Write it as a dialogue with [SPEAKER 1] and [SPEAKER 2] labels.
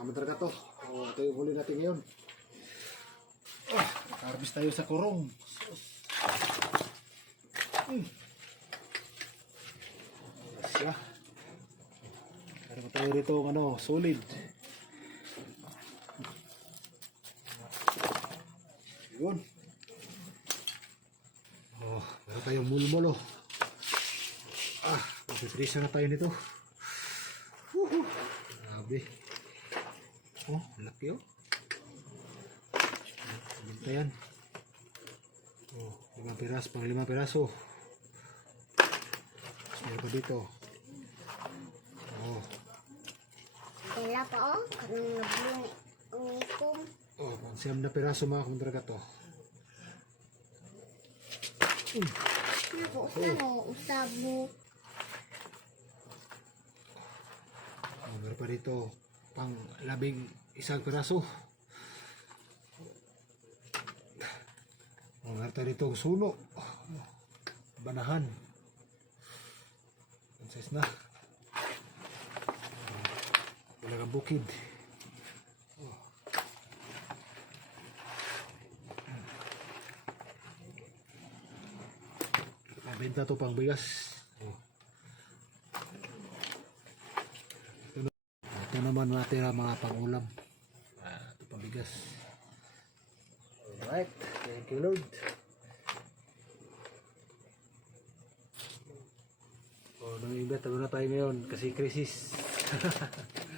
[SPEAKER 1] mga madraga to. O, ito yung huli natin ngayon. Ah, harvest tayo sa kurong. Hmm. Siya. Meron pa tayo rito ano, solid. Yun. Oh, meron tayong mulmulo. Ah, magpiprisa na tayo nito. Woohoo! Grabe. Oh, laki oh. Binta yan. Oh, lima piraso, pang lima piraso. Tapos meron pa dito. Oh,
[SPEAKER 2] Kaya pa oh, kanang nablung ang ikom.
[SPEAKER 1] oh, pang siyam na piraso mga kumdraga to.
[SPEAKER 2] Naku, usa mo, usab mo.
[SPEAKER 1] Oh, meron pa dito pang labing isang piraso. Meron tayo dito suno. Banahan. Size na. Talagang bukid. Mabenta to pang bigas. Ito naman natira mga pangulam. Ah, ito pambigas. Alright. Thank you Lord. Oh, nang imbet na tayo ngayon kasi krisis.